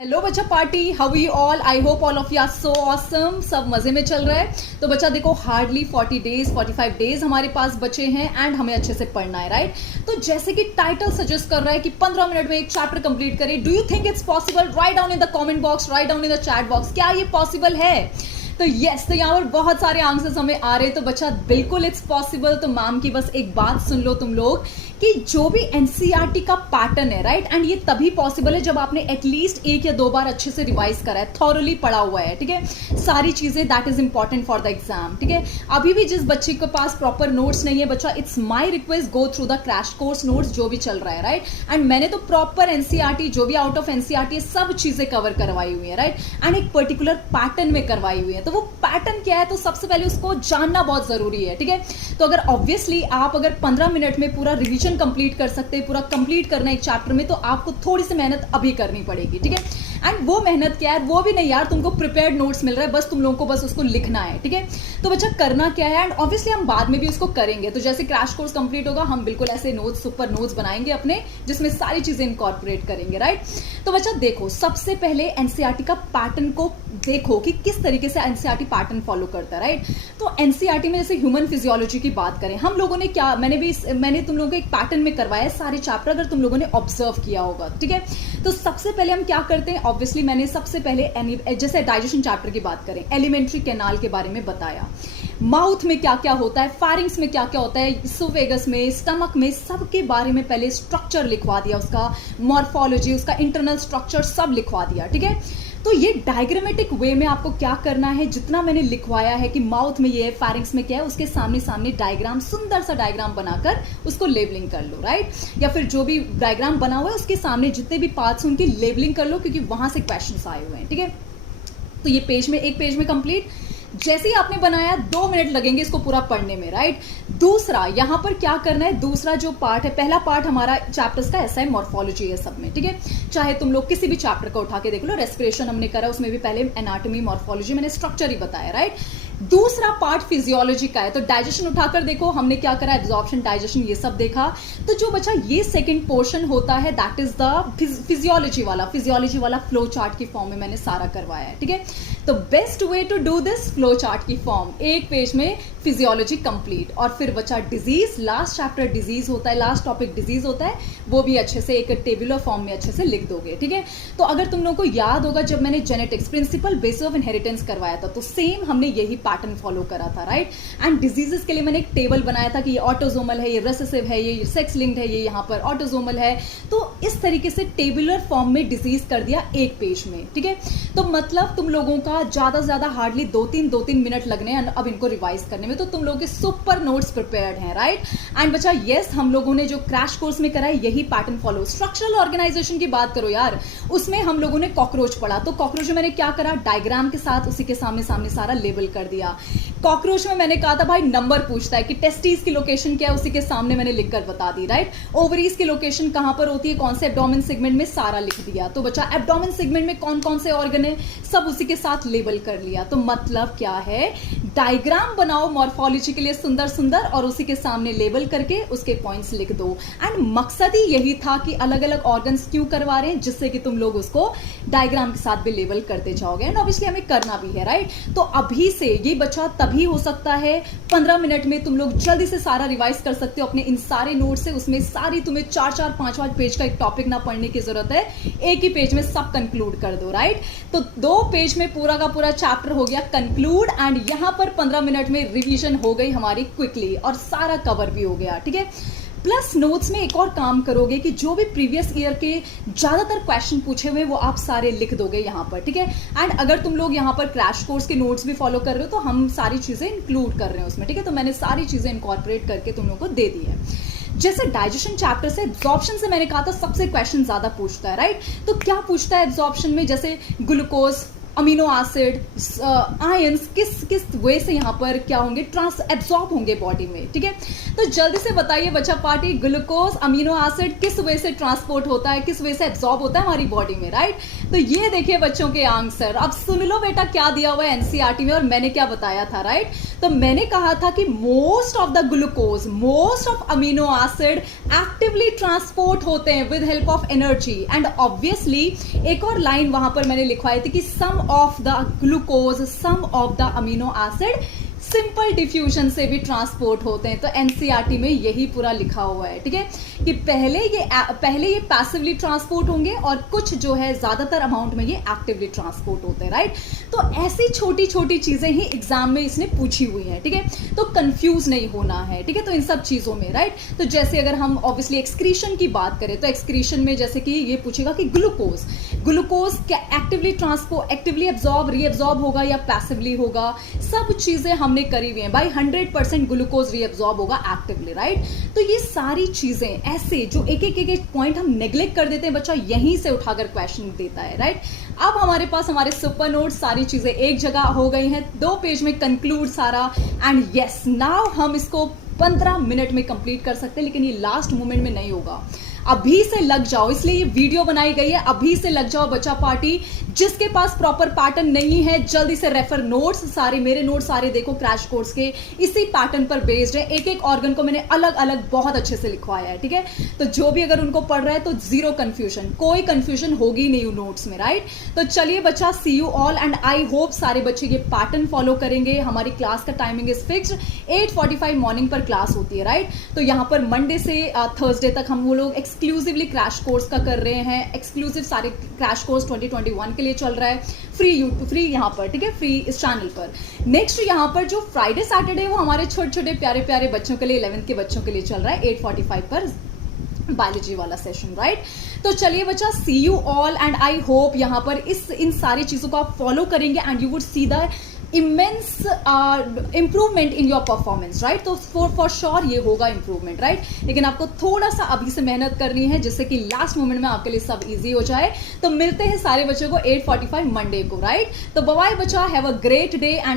Hello बच्चा party, how you all? I hope all of you are so awesome. सब मजे में चल रहा है। तो बच्चा देखो, हार्डली 40 डेज 45 डेज हमारे पास बचे हैं एंड हमें अच्छे से पढ़ना है, राइट? तो जैसे कि टाइटल सजेस्ट कर रहा है कि 15 मिनट में एक चैप्टर कंप्लीट करें। Do you think it's possible? Write down in the comment box, write down in the chat box. क्या ये पॉसिबल है? तो यस, तो यहाँ पर बहुत सारे आंसर्स हमें आ रहे। तो बच्चा बिल्कुल इट्स पॉसिबल। तो मैम की बस एक बात सुन लो तुम लोग कि जो भी एनसीईआरटी का पैटर्न है, राइट, एंड ये तभी पॉसिबल है जब आपने एटलीस्ट एक या दो बार अच्छे से रिवाइज करा है, थॉरली पढ़ा हुआ है, ठीक है, सारी चीजें। That is important for the exam, ठीक है। अभी भी जिस बच्चे के पास प्रॉपर नोट्स नहीं है बच्चा, it's my request, go through the crash course notes जो भी चल रहा है, राइट। एंड मैंने तो प्रॉपर एनसीईआरटी जो भी आउट ऑफ एनसीईआरटी सब चीजें कवर करवाई हुई है, राइट, एंड एक पर्टिकुलर पैटर्न में करवाई हुई है। तो वो पैटर्न क्या है, तो सबसे पहले उसको जानना बहुत जरूरी है, ठीक है। तो अगर ऑब्वियसली आप अगर 15 मिनट में पूरा रिवीजन कंप्लीट कर सकते हैं, पूरा कंप्लीट करना एक चैप्टर में, तो आपको थोड़ी सी मेहनत अभी करनी पड़ेगी, ठीक है। एंड वो मेहनत क्या है? वो भी नहीं यार, तुमको प्रिपेयर्ड नोट्स मिल रहा है, बस तुम लोगों को बस उसको लिखना है, ठीक है। तो बच्चा करना क्या है, एंड ऑब्वियसली हम बाद में भी उसको करेंगे। तो जैसे क्रैश कोर्स कंप्लीट होगा, हम बिल्कुल ऐसे नोट्स, सुपर नोट्स बनाएंगे अपने, जिसमें सारी चीजें इनकॉर्पोरेट करेंगे, राइट। तो बच्चा देखो, सबसे पहले एनसीईआरटी का पैटर्न को देखो कि किस तरीके से एनसीईआरटी पैटर्न फॉलो करता है, राइट। तो एनसीईआरटी में जैसे ह्यूमन फिजियोलॉजी की बात करें, हम लोगों ने क्या, मैंने तुम लोगों को एक पैटर्न में करवाया सारे चैप्टर, अगर तुम लोगों ने ऑब्जर्व किया होगा, ठीक है। तो सबसे पहले हम क्या करते हैं, ऑब्वियसली मैंने सबसे पहले जैसे डाइजेशन चैप्टर की बात करें, एलिमेंट्री कैनाल के बारे में बताया, माउथ में क्या क्या होता है, फारिंग्स में क्या क्या होता है, इसोफेगस में, स्टमक में, सबके बारे में पहले स्ट्रक्चर लिखवा दिया, उसका मॉर्फोलॉजी, उसका इंटरनल स्ट्रक्चर सब लिखवा दिया, ठीक है। तो ये डायग्रामेटिक वे में आपको क्या करना है, जितना मैंने लिखवाया है कि माउथ में ये है, फारिंग्स में क्या है, उसके सामने सामने डायग्राम, सुंदर सा डायग्राम बनाकर उसको लेबलिंग कर लो, राइट। या फिर जो भी डायग्राम बना हुआ है उसके सामने जितने भी पार्ट्स उनकी लेबलिंग कर लो, क्योंकि वहां से क्वेश्चंस आए हुए हैं, ठीक है। तो ये एक पेज में कंप्लीट। जैसे ही आपने बनाया, 2 मिनट लगेंगे इसको पूरा पढ़ने में, राइट। दूसरा यहां पर क्या करना है, दूसरा जो पार्ट है, पहला पार्ट हमारा चैप्टर्स का ऐसा है, मॉर्फोलॉजी है सब में, ठीक है। चाहे तुम लोग किसी भी चैप्टर को उठा के देख लो, रेस्पिरेशन हमने करा, उसमें भी पहले एनाटॉमी, मॉर्फोलॉजी, मैंने स्ट्रक्चर ही बताया, राइट। दूसरा पार्ट फिजियोलॉजी का है, तो डाइजेशन उठाकर देखो, हमने क्या करा, एब्जॉर्प्शन, डाइजेशन, ये सब देखा। तो जो बचा ये सेकंड पोर्शन होता है, दैट इज द फिजियोलॉजी वाला फ्लो चार्ट की फॉर्म में मैंने सारा करवाया है, ठीक है। तो best way to do this, flow chart की फॉर्म, एक पेज में फिजियोलॉजी कंप्लीट। और फिर बचा डिजीज, लास्ट चैप्टर डिजीज होता है, लास्ट टॉपिक डिजीज होता है, वो भी अच्छे से एक टेबुलर फॉर्म में अच्छे से लिख दोगे, ठीक है। तो अगर तुम लोगों को याद होगा, जब मैंने genetics, principle basis of inheritance करवाया था, तो सेम हमने यही पैटर्न फॉलो करा था, राइट। एंड डिजीजेस के लिए मैंने एक टेबल बनाया था कि ये ऑटोजोमल है, ये रेसेसिव है, ये सेक्स लिंक्ड है, ये यहाँ पर ऑटोजोमल है। तो इस तरीके से टेबुलर फॉर्म में डिजीज कर दिया एक पेज में, ठीक है। तो मतलब तुम लोगों का ज्यादा से ज्यादा हार्डली 2-3 मिनट लगने हैं अब इनको रिवाइज करने में। तो तुम लोगों के सुपर नोट्स प्रिपेयर्ड हैं, राइट। एंड बच्चा यस, हम लोगों ने जो क्रैश कोर्स में करा है यही पैटर्न फॉलो। स्ट्रक्चरल ऑर्गेनाइजेशन की बात करो यार, उसमें हम लोगों ने कॉकरोच पढ़ा। तो कॉकरोच में मैंने क्या करा, डायग्राम के साथ उसी के सामने सामने सारा लेबल कर दिया। कॉकरोच में मैंने कहा था भाई, नंबर पूछता है कि टेस्टिस की लोकेशन क्या है, उसी के सामने मैंने लिखकर बता दी, राइट। ओवरीज की लोकेशन कहां पर होती है, कौन से एब्डोमेन सेगमेंट में, सारा लिख दिया। तो बच्चा एब्डोमेन सेगमेंट में कौन कौन से ऑर्गन है, सब उसी के साथ लेबल कर लिया। तो मतलब क्या है, डायग्राम बनाओ मॉर्फोलॉजी के लिए सुंदर सुंदर, और उसी के सामने लेबल करके उसके पॉइंट्स लिख दो। एंड मकसद ही यही था कि अलग अलग ऑर्गन्स क्यों करवा रहे हैं, जिससे कि तुम लोग उसको डायग्राम के साथ भी लेबल करते जाओगे। एंड ऑब्वियसली हमें करना भी है, राइट। तो अभी से ये बच्चा तभी हो सकता है 15 मिनट में तुम लोग जल्दी से सारा रिवाइज कर सकते हो अपने इन सारे नोट से। उसमें सारी तुम्हें 4-4, 5-5 पेज का एक टॉपिक ना पढ़ने की जरूरत है, एक ही पेज में सब कंक्लूड कर दो, राइट। तो 2 पेज में पूरा का पूरा चैप्टर हो गया कंक्लूड, एंड यहां पर 15 मिनट में रिवीजन हो गई हमारी क्विकली, और सारा कवर भी हो गया, ठीक है। प्लस नोट्स में एक और काम करोगे कि जो भी प्रीवियस ईयर के ज्यादातर क्वेश्चन पूछे हुए वो आप सारे लिख दोगे यहां पर, ठीक है। एंड अगर तुम लोग यहां पर क्रैश कोर्स के नोट्स भी फॉलो कर रहे हो, तो हम सारी चीजें इंक्लूड कर रहे हैं उसमें, ठीक है। तो मैंने सारी चीजें इनकॉर्पोरेट करके तुम लोगों को दे दी है। जैसे डाइजेशन चैप्टर से, एब्जॉर्प्शन से मैंने कहा था सबसे क्वेश्चन ज्यादा पूछता है, राइट। तो क्या पूछता है एब्जॉर्प्शन में, जैसे ग्लूकोज, अमीनो एसिड, आयंस किस वे से यहाँ पर क्या होंगे, एब्जॉर्ब होंगे बॉडी में, ठीक है। तो जल्दी से बताइए बच्चा पार्टी, ग्लूकोज अमीनो एसिड किस वे से ट्रांसपोर्ट होता है, किस वे से एब्जॉर्ब होता है हमारी बॉडी में, राइट। तो ये देखिए बच्चों के आंसर। अब सुन लो बेटा क्या दिया हुआ है एनसीईआरटी में और मैंने क्या बताया था, राइट। तो मैंने कहा था कि most of the glucose, most of amino acid actively transport होते हैं with help of energy. And obviously एक और लाइन वहां पर मैंने लिखवाई थी कि some of the glucose, some of the amino acid simple diffusion से भी ट्रांसपोर्ट होते हैं। तो एनसीईआरटी में यही पूरा लिखा हुआ है, ठीक है, कि पहले ये पैसिवली ट्रांसपोर्ट होंगे और कुछ जो है ज्यादातर अमाउंट में ये एक्टिवली ट्रांसपोर्ट होते हैं, राइट। तो ऐसी छोटी छोटी चीजें ही एग्जाम में इसने पूछी हुई हैं, ठीक है। तो कंफ्यूज नहीं होना है, ठीक है। तो इन सब चीजों में, राइट। तो जैसे अगर हम ऑब्वियसली एक्सक्रीशन की बात करें तो एक्सक्रीशन में जैसे कि ये पूछेगा कि ग्लूकोज क्या एक्टिवली एब्जॉर्ब, रीएब्जॉर्ब होगा या पैसिवली होगा, सब चीजें हमने करी हुई हैं भाई। 100% ग्लूकोज रीएब्जॉर्ब होगा एक्टिवली, राइट। तो ये सारी चीजें ऐसे जो एक पॉइंट हम नेग्लेक्ट कर देते हैं, बच्चा यहीं से उठाकर क्वेश्चन देता है, राइट। अब हमारे पास हमारे सुपर नोट सारी चीजें एक जगह हो गई हैं, 2 पेज में कंक्लूड सारा। एंड यस, नाउ हम इसको 15 मिनट में कंप्लीट कर सकते हैं, लेकिन ये लास्ट मोमेंट में नहीं होगा। अभी से लग जाओ, इसलिए ये वीडियो बनाई गई है, अभी से लग जाओ बच्चा पार्टी। जिसके पास प्रॉपर पैटर्न नहीं है जल्दी से रेफर नोट्स, सारे मेरे नोट्स सारे देखो क्रैश कोर्स के, इसी पैटर्न पर बेस्ड है। एक ऑर्गन को मैंने अलग अलग बहुत अच्छे से लिखवाया है, ठीक है। तो जो भी अगर उनको पढ़ रहा है तो जीरो कंफ्यूजन, कोई कंफ्यूजन होगी नहीं नोट्स में, राइट। तो चलिए बच्चा, see you all and I hope सारे बच्चे ये पैटर्न फॉलो करेंगे। हमारी क्लास का टाइमिंग इज फिक्स्ड, 8:45 मॉर्निंग पर क्लास होती है, राइट। तो यहाँ पर मंडे से थर्सडे तक हम वो लोग एक्सक्लूसिवली क्रैश कोर्स का कर रहे हैं। एक्सक्लूसिव सारे क्रैश कोर्स 2021 के लिए चल रहा है, फ्री यहाँ पर, ठीक है, फ्री इस चैनल पर। नेक्स्ट यहाँ पर जो फ्राइडे सैटरडे वो हमारे छोटे छोटे प्यारे प्यारे बच्चों के लिए, 11th के बच्चों के लिए चल रहा है 8:45 पर बायोलॉजी वाला सेशन, राइट। तो चलिए बच्चा, see you all and I hope यहाँ पर इन सारी चीजों को आप फॉलो करेंगे and you would see the immense improvement in your performance, right. तो फॉर श्योर ये होगा इम्प्रूवमेंट, राइट। लेकिन आपको थोड़ा सा अभी से मेहनत करनी है जिससे कि लास्ट मोमेंट में आपके लिए सब इजी हो जाए। तो मिलते हैं सारे बच्चों को 8:45 मंडे को, राइट। तो बाय बच्चा, have a great day and